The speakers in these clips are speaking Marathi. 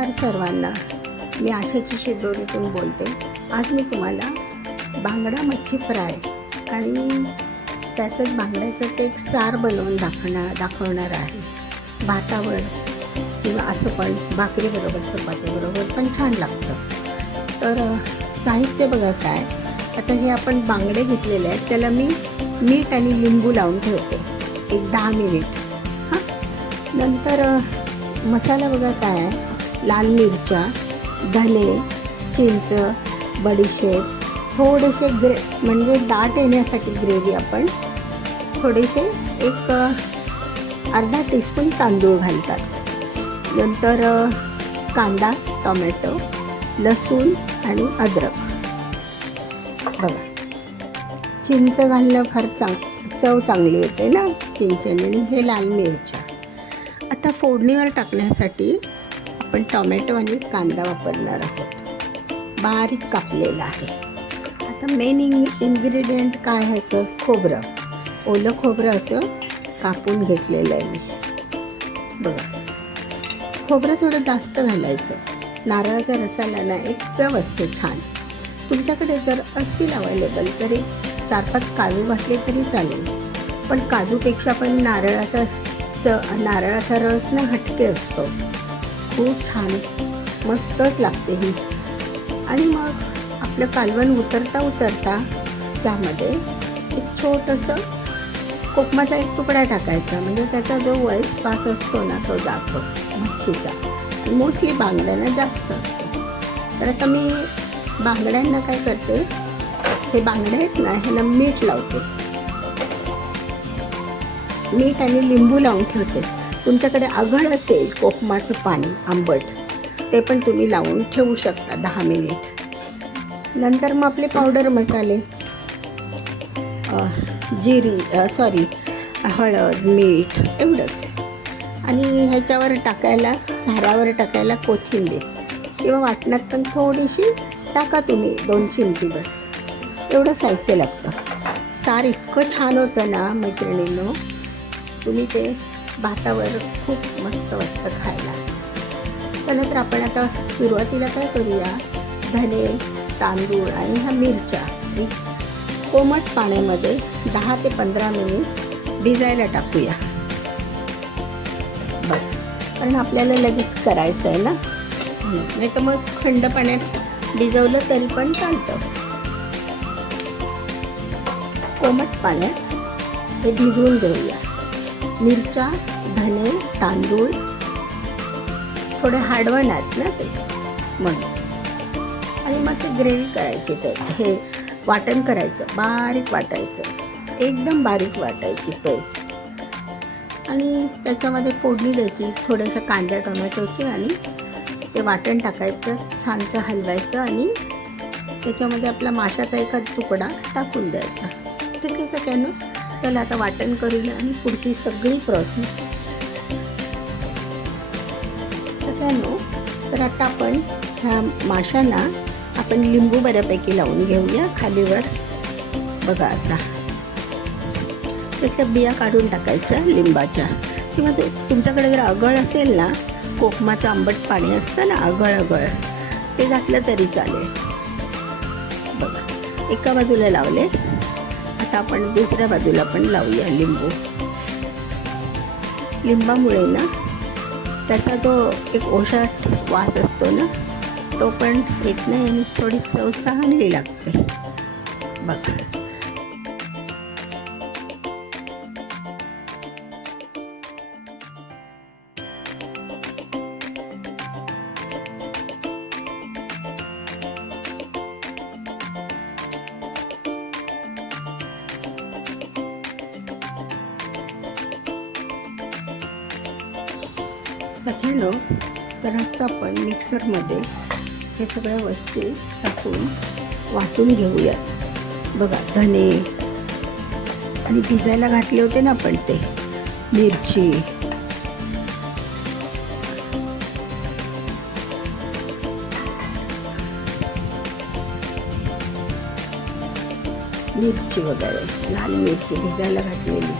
नमस्कार सर्वांना, मी आशाची शिदोरीतून बोलते। आज मी तुम्हाला बांगडा मच्छी फ्राय आणि त्याचंच बांगड्याचंच एक सार बनवून दाखवणार आहे। भातावर किंवा असं पण भाकरीबरोबर चपातीबरोबर पण छान लागतं। तर साहित्य बघा काय। आता हे आपण बांगडे घेतलेले आहेत, त्याला मी मीठ आणि लिंबू लावून ठेवते एक 10 मिनिट। हां, नंतर मसाला बघा काय आहे। लाल मिरच्या, धने, चिंच, बडीशेप, थोडेसे म्हणजे दाट येण्यासाठी ग्रेव्ही आपण थोडेसे एक अर्धा टीस्पून तांदूळ घालतात। नंतर कांदा, टोमॅटो, लसूण आणि अद्रक बघा। चिंच घालणं फार चव चांगली येते ना चिंचेने। आणि हे लाल मिरच्या। आता फोडणीवर टाकण्यासाठी आपण टोमॅटो आणि कांदा वापरणार आहोत, बारीक कापलेला आहे। आता मेन इन्ग्रेडियंट काय ह्याचं, खोबरं, ओलं खोबरं असं कापून घेतलेलं आहे मी बघा। खोबरं थोडं जास्त घालायचं, नारळाच्या रसाला ना एक चव असते छान। तुमच्याकडे जर असतील अवेलेबल तरी 4-5 काजू घातले तरी चालेल, पण काजूपेक्षा पण नारळाचा रस ना हटके असतो, खूप छान मस्तच लागते ही। आणि मग आपलं कालवण उतरता उतरता त्यामध्ये एक छोटंसं कोकमाचा एक तुकडा टाकायचा, म्हणजे त्याचा जो वास असतो ना तो जातो मच्छीचा। आणि मोस्टली बांगड्यांना जास्त असतो। तर आता मी बांगड्यांना काय करते, हे बांगडे आहेत ना ह्याला मीठ लावते, मीठ आणि लिंबू लावून ठेवते। तुमच्याकडे आघळ असेल कोकमाचं पाणी आंबट, ते पण तुम्ही लावून ठेवू शकता 10 मिनिट। नंतर मग आपले पावडर मसाले, हळद, मीठ एवढंच। आणि ह्याच्यावर टाकायला, सारावर टाकायला कोथिंबीर किंवा वाटणात पण थोडीशी टाका तुम्ही 2 चिमटीभर, एवढं साहित्य लागतं। सार इतकं छान होतं ना मैत्रिणींनो, तुम्ही ते भातावर खूप मस्त वाटतं खायला। चला तर आपण आता सुरुवातीला काय करूया, धने, तांदूळ आणि ह्या मिरच्या कोमट पाण्यामध्ये 10 ते 15 मिनिट भिजायला टाकूया बरं, कारण आपल्याला लगेच करायचं आहे ना। नाही तर मग थंड पाण्यात भिजवलं तरी पण चालतं। कोमट पाण्यात हे भिजवून घेऊया। मिरच्या, धने, तांदूळ थोडे हाडवणार ना ते म्हणून। आणि मग ते ग्रेव्ही करायची, तर हे वाटण करायचं, बारीक वाटायचं, एकदम बारीक वाटायची पेस्ट। आणि त्याच्यामध्ये फोडणी द्यायची थोड्याशा कांदा टोमॅटोची, आणि ते वाटण टाकायचं, छानसं हलवायचं आणि त्याच्यामध्ये आपला माशाचा एखादा तुकडा टाकून द्यायचा। ठीक आहे सगळ्यांना, चला आता वाटण करूया आणि पुढची सगळी प्रोसेस सगळ्यांनो। तर आता आपण ह्या माशांना आपण लिंबू बऱ्यापैकी लावून घेऊया खालीवर बघा असा। त्याच्या बिया काढून टाकायच्या लिंबाच्या, किंवा तुमच्याकडे जर आगळ असेल ना, कोकमाचं आंबट पाणी असतं ना आगळ, ते घातलं तरी चालेल बघा। एका बाजूला लावले, आता आपण दुसऱ्या बाजूला पण लावूया लिंबू। लिंबामुळे ना त्याचा जो एक ओशाट वास असतो ना तो पण येत नाही, आणि थोडी चव चांगली लागते बघा। सगळ्यांनो, तर आता आपण मिक्सरमध्ये हे सगळ्या वस्तू टाकून वाटून घेऊया बघा। धने आणि भिजायला घातले होते ना आपण ते, मिरची, वगैरे, लाल मिरची भिजायला घातलेली,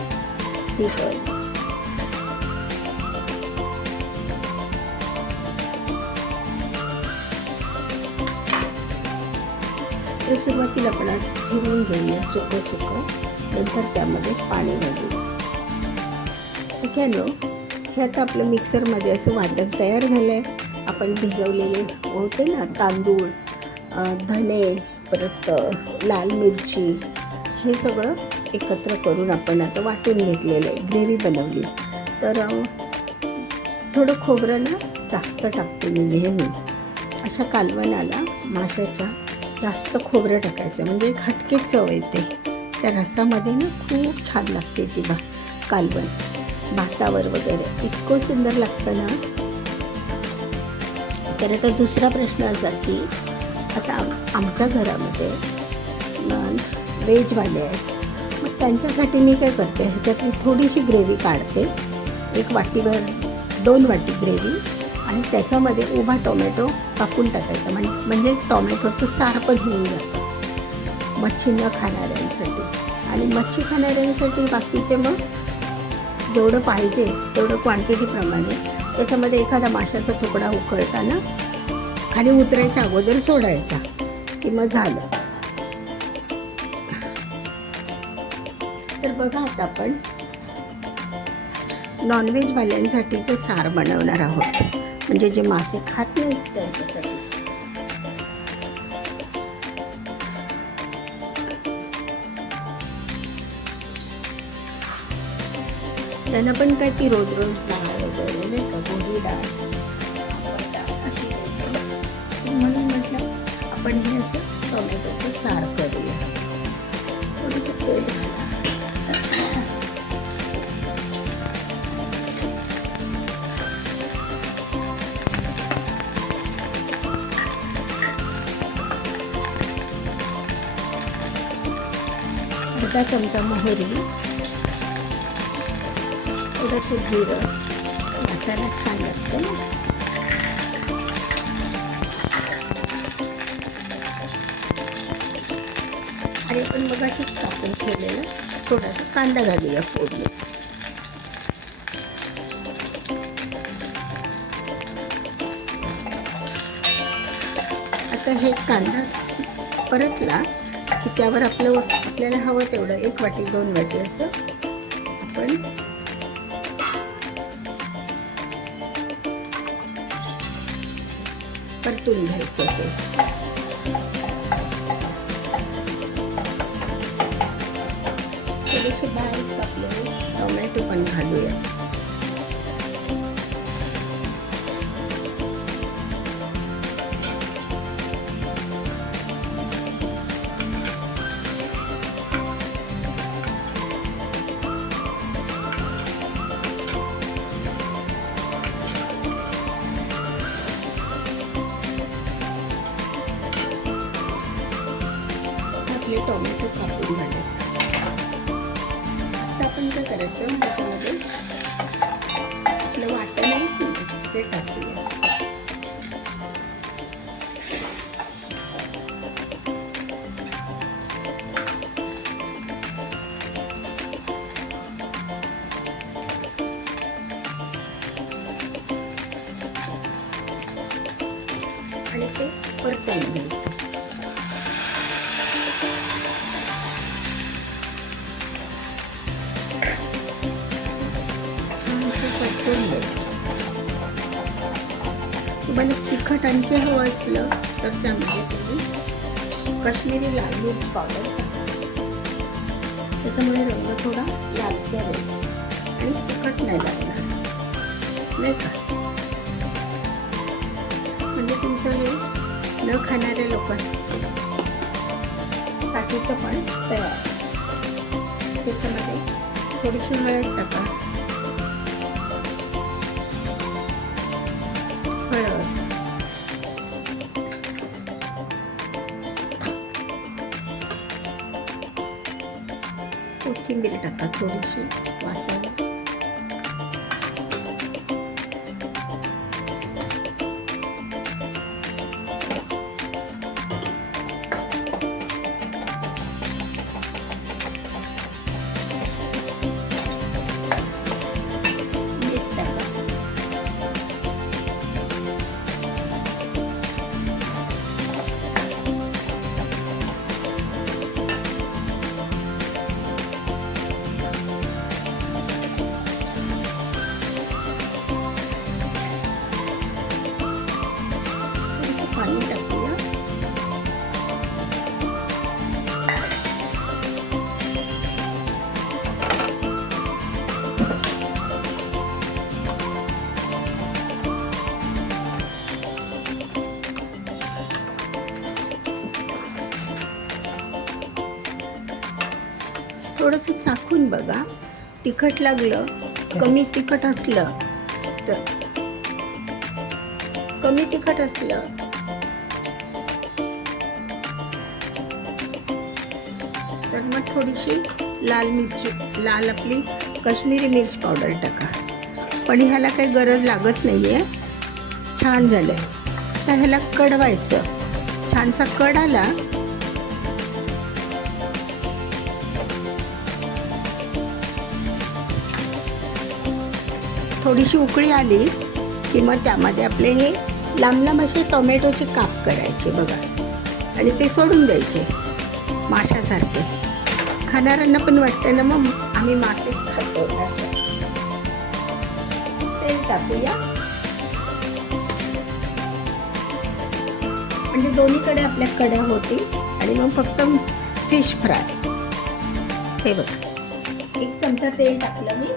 ठीक आहे। तर सुरुवातीला आपण फिरवून घेऊया सुकं सुकं, नंतर त्यामध्ये पाणी घालू. सगळ्यांनो, हे आता आपलं मिक्सरमध्ये असं वाटण तयार झालं आहे. आपण भिजवलेले होते ना तांदूळ, धने, परत लाल मिरची, हे सगळं एकत्र करून आपण आता वाटून घेतलेलं आहे, ग्रेव्ही बनवली. तर थोडं खोबरं ना जास्त टाकते मी नेहमी. अशा कालवणाला माशाच्या जास्त खोबरं टाकायचं, म्हणजे एक हटके चव येते. त्या रसामध्ये ना खूप छान लागते ती कालवण. भातावर वगैरे इतकं सुंदर लागतं ना. तर आता दुसरा प्रश्न असा की आता आमच्या घरामध्ये व्हेजवाले आहेत. मग त्यांच्यासाठी मी काय करते, ह्याच्यातली थोडीशी ग्रेव्ही काढते, 1 वाटीभर 2 वाटी ग्रेव्ही, आणि त्याच्यामध्ये उभा टोमॅटो कापून टाकायचा. म्हणजे टोमॅटोचं सार पण होऊन जातं मच्छी न खाणाऱ्यांसाठी. आणि मच्छी खाणाऱ्यांसाठी बाकीचे मग जेवढं पाहिजे तेवढं क्वांटिटीप्रमाणे त्याच्यामध्ये एखादा माशाचा तुकडा उकळताना खाली उतरायच्या अगोदर सोडायचा की मग झालं. तर बघा, आता आपण नॉनव्हेजवाल्यांसाठीचं सार बनवणार आहोत, म्हणजे जे मासे खात नाहीत त्यांच्यासाठी. त्यांना पण काय ती रोज रोज डाळ वगैरे नाही का, गोडी डाळ अशी, म्हणून म्हटलं आपण हे असं टोमॅटोचं सार करूया. थोडंसं तेल घाला. अर्धा चमचा मोहरी, थोडंसं जिरं, मसाला छान लागतो. आणि आपण बघा की कापून ठेवलेलं थोडासा कांदा घालूया फोडणी. आता हे कांदा परतला की त्यावर आपल्याला हवं तेवढं 1 वाटी 2 वाटी असं आपण परतून घ्यायचं. ते थोडेसे बारीक कापलेले टोमॅटो पण घालूया. आपले टोमॅटो कापून झाले. आता आपण काय करायचं, त्याच्यामध्ये आपलं वाटण आहे ते टाकूया. आणि ते परतून घ्यायचं. तुम्हाला तिखट आणखी हवं असलं तर त्यामध्ये तुम्ही काश्मीरी लाल मिर्च पावडर टाका. त्याच्यामुळे रंग थोडा लालसर येईल आणि तिखट नाही लागणार, नाही का. म्हणजे तुमचं हे न खाणाऱ्या लोकांसाठीचं पण तयार. त्याच्यामध्ये थोडीशी हळद टाका, हळद, कोथिंबीर टाका थोडीशी वासाला. थोडंसं चाखून बघा, तिखट लागलं, कमी तिखट असलं तर कमी तिखट असलं तर मग थोडीशी लाल आपली काश्मीरी मिर्च पावडर टाका. पण ह्याला काही गरज लागत नाही आहे. छान झालं आहे. तर ह्याला कडवायचं. छानसा कड आला थोडीशी उकळी आली की मग त्यामध्ये आपले हे लांब लांब असे टोमॅटोचे काप करायचे बघा, आणि ते सोडून द्यायचे माशासारखे. खाणाऱ्यांना पण वाटतं ना मग आम्ही मासे खातो. तेल टाकूया, म्हणजे दोन्हीकडे आपल्या कड्या होतील. आणि मग फक्त फिश फ्राय. हे बघा, 1 चमचा तेल टाकलं मी.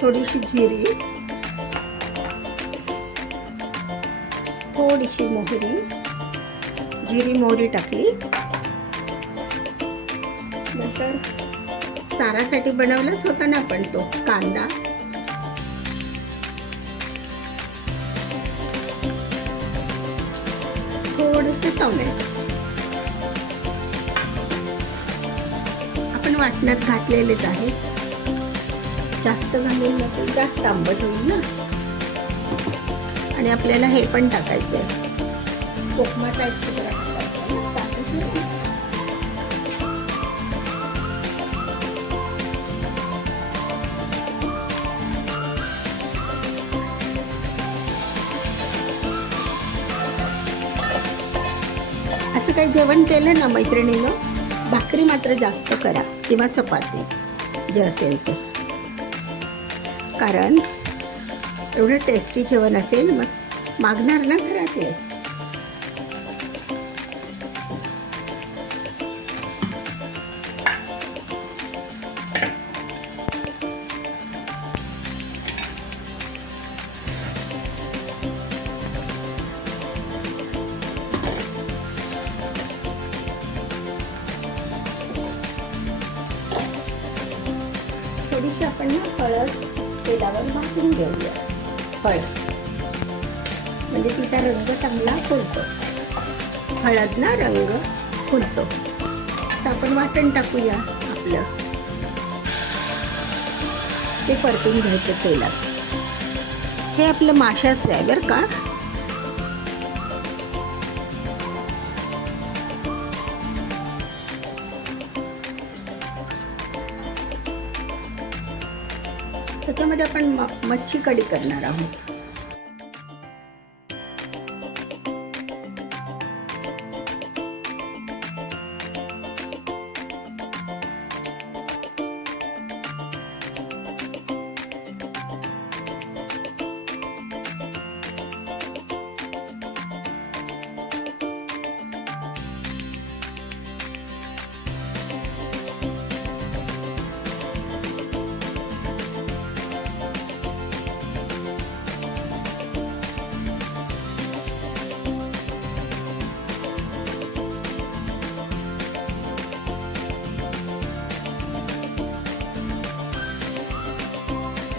थोडीशी जिरी, थोडीशी मोहरी, जिरी मोहरी टाकली. नंतर सारासाठी बनवलाच होता ना आपण तो कांदा, थोडेसे टोमॅटो आपण वाटण्यात घातलेलेच आहे. जास्त घालून नसेल, जास्त आंबट होईल ना. आणि आपल्याला हे पण टाकायचं आहे, कोकमा टाईप टाकायचं. असं काही जेवण केलं ना मैत्रिणीनं, भाकरी मात्र जास्त करा किंवा चपाती जे असेल ते. कारण एवढं टेस्टी जेवण असेल मग मागणार ना घरातले. थोडीशी आपण ना हळद तेलावर भाजून घेऊया. हळद म्हणजे तिचा रंग चांगला फुलतो. हळद ना रंग फुलतो. तर आपण वाटण टाकूया आपलं. ते परतून घ्यायचं तेलात. हे आपलं माशाचं आहे बरं का. त्याच्यामध्ये आपण मच्छी कढी करणार आहोत.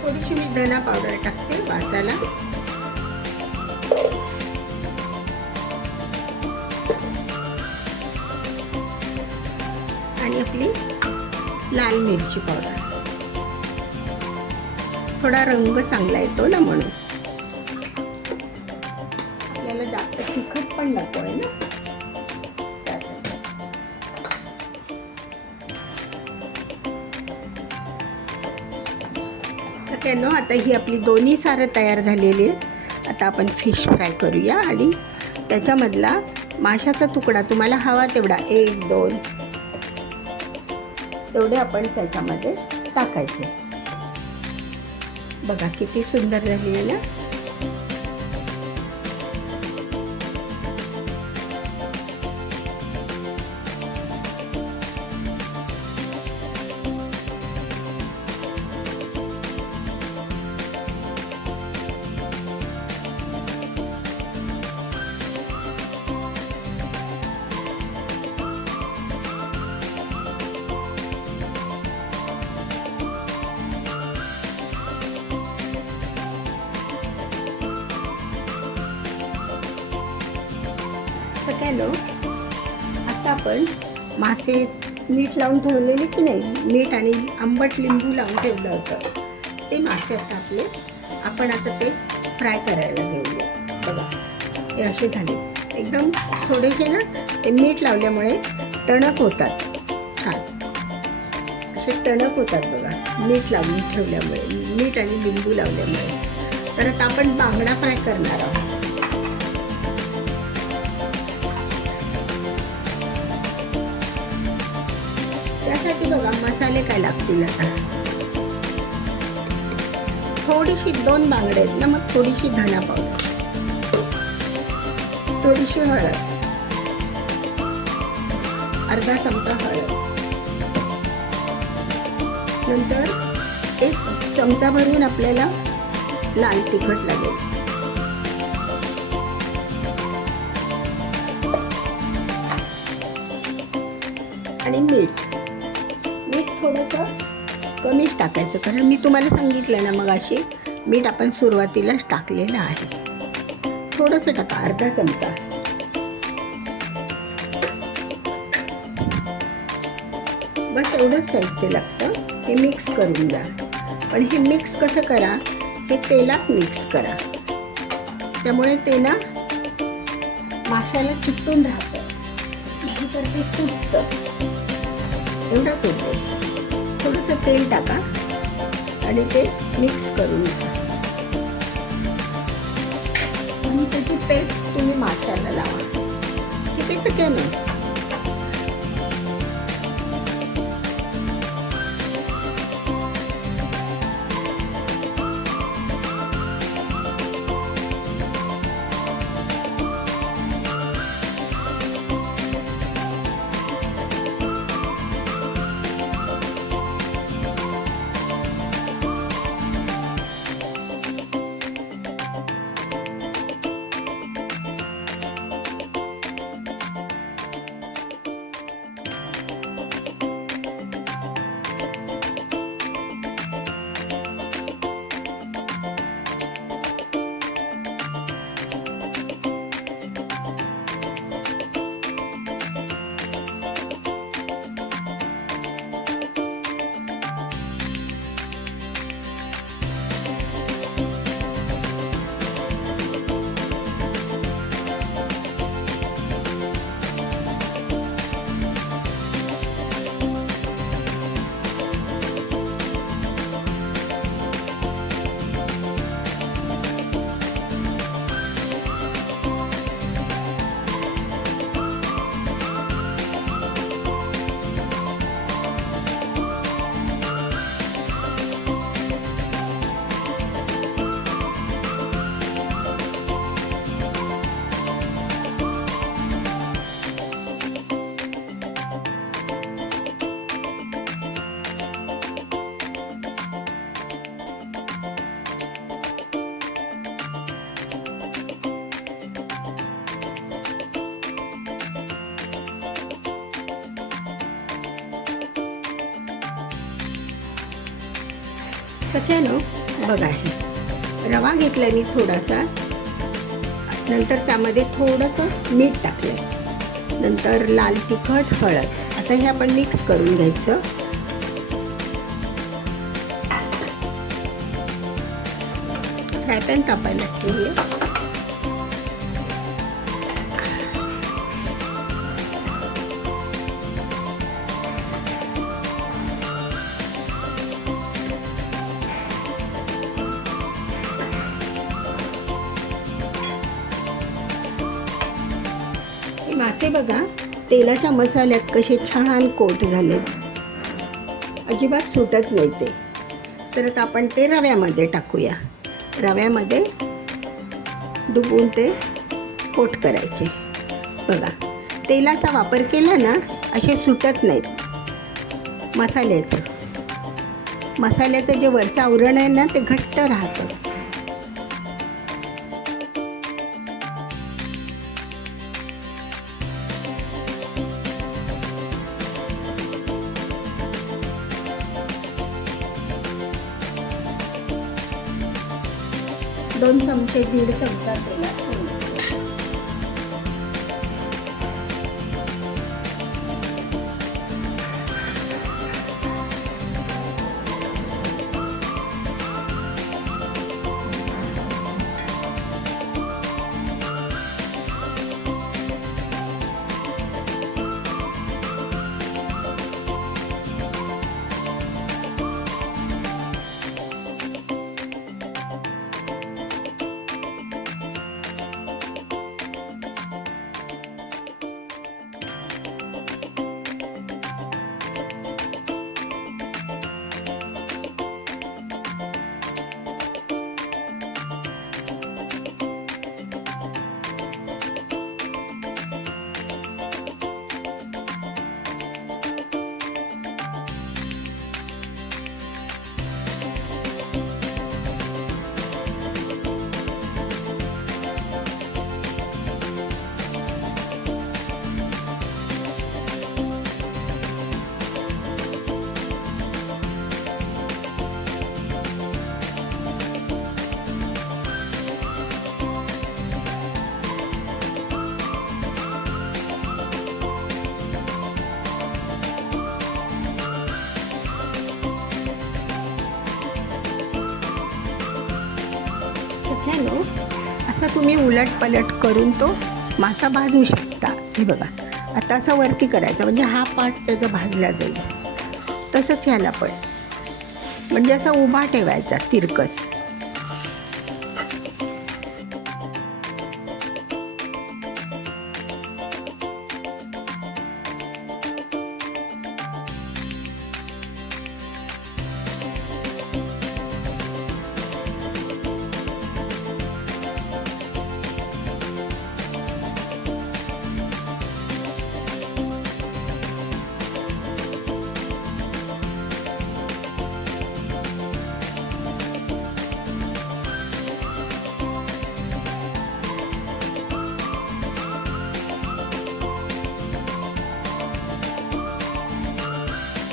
थोडीशी मी धना पावडर टाकते वासाला. आणि आपली लाल मिरची पावडर. थोडा रंग चांगला येतो ना म्हणून. आपल्याला जास्त तिखट पण नको आहे ना. सगळ्यांनो, आता ही आपली दोन्ही सारं तयार झालेली आहेत. आता आपण फिश फ्राय करूया. आणि त्याच्यामधला माशाचा तुकडा तुम्हाला हवा तेवढा 1-2 तेवढे आपण त्याच्यामध्ये टाकायचे. बघा किती सुंदर झाली आहे ना. सगळ्यांनो, आता आपण मासे मीठ लावून ठेवलेले की नाही, मीठ आणि आंबट लिंबू लावून ठेवलं होतं ते मासे आता आपण आता ते फ्राय करायला घेऊया. बघा हे असे झाले एकदम थोडेसे ना, ते मीठ लावल्यामुळे टणक होतात, छान असे टणक होतात बघा, मीठ लावून ठेवल्यामुळे, मीठ आणि लिंबू लावल्यामुळे. तर आता आपण बांगडा फ्राय करणार आहोत. त्यासाठी बघा मसाले काय लागतील. आता थोडीशी 2 बांगडे आहेत ना, मग थोडीशी धना पावडर, थोडीशी हळद, अर्धा चमचा हळद, नंतर 1 चमचा भरून आपल्याला लाल तिखट लागेल, आणि मीठ थोडंसं कमीच टाकायचं, कारण मी तुम्हाला सांगितलं ना मग अशी मीठ आपण सुरुवातीलाच टाकलेलं आहे. थोडंसं टाका, अर्धा चमचा. बस एवढंच साहित्य लागतं. हे मिक्स करून घ्या. पण हे मिक्स कसं करा, हे तेलात मिक्स करा, त्यामुळे ते ना माशाला चिकटून राहतं, नाहीतर ते सुटतं. एवढाच उद्देश. थोडंसं तेल टाका आणि ते मिक्स करून घ्या, आणि त्याची पेस्ट तुम्ही माशाला लावा. ठीक आहे सगळ्यांना. सख्यानो, बघा हे रवा घेतलाय मी थोडासा, नंतर त्यामध्ये थोडंसं मीठ टाकलंय, नंतर लाल तिखट, हळद. आता हे आपण मिक्स करून घ्यायचं. फ्राय पॅन तापायला ठेवूया. मासे बघा तेलाच्या मसाल्यात कसे छान कोट झालेत, अजिबात सुटत नाही ते. तर आता आपण ते रव्यामध्ये टाकूया. रव्यामध्ये डुबून ते कोट करायचे. बघा तेलाचा वापर केला ना, असे सुटत नाहीत. मसाल्याचं जे वरचं आवरण आहे ना, ते घट्ट राहतं. दोन चमचे, 1.5 चमचा तेलात असा तुम्ही उलट पलट करून तो मासा भाजू शकता. हे बघा, आता असं वरती करायचं म्हणजे हा पार्ट त्याचा भाजला जाईल. तसंच ह्याला पण म्हणजे असा उभा ठेवायचा तिरकस.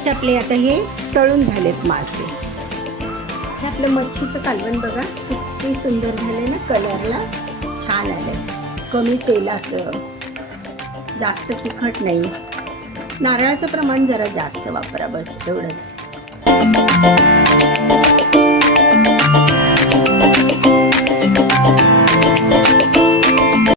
आपले आता हे तळून झालेत मासे. हे आपलं मच्छीचं कालवण बघा किती सुंदर झालं ना, कलरला छान आलं. कमी तेलाचं, जास्त तिखट नाही. नारळाचं प्रमाण जरा जास्त वापरा, बस एवढंच.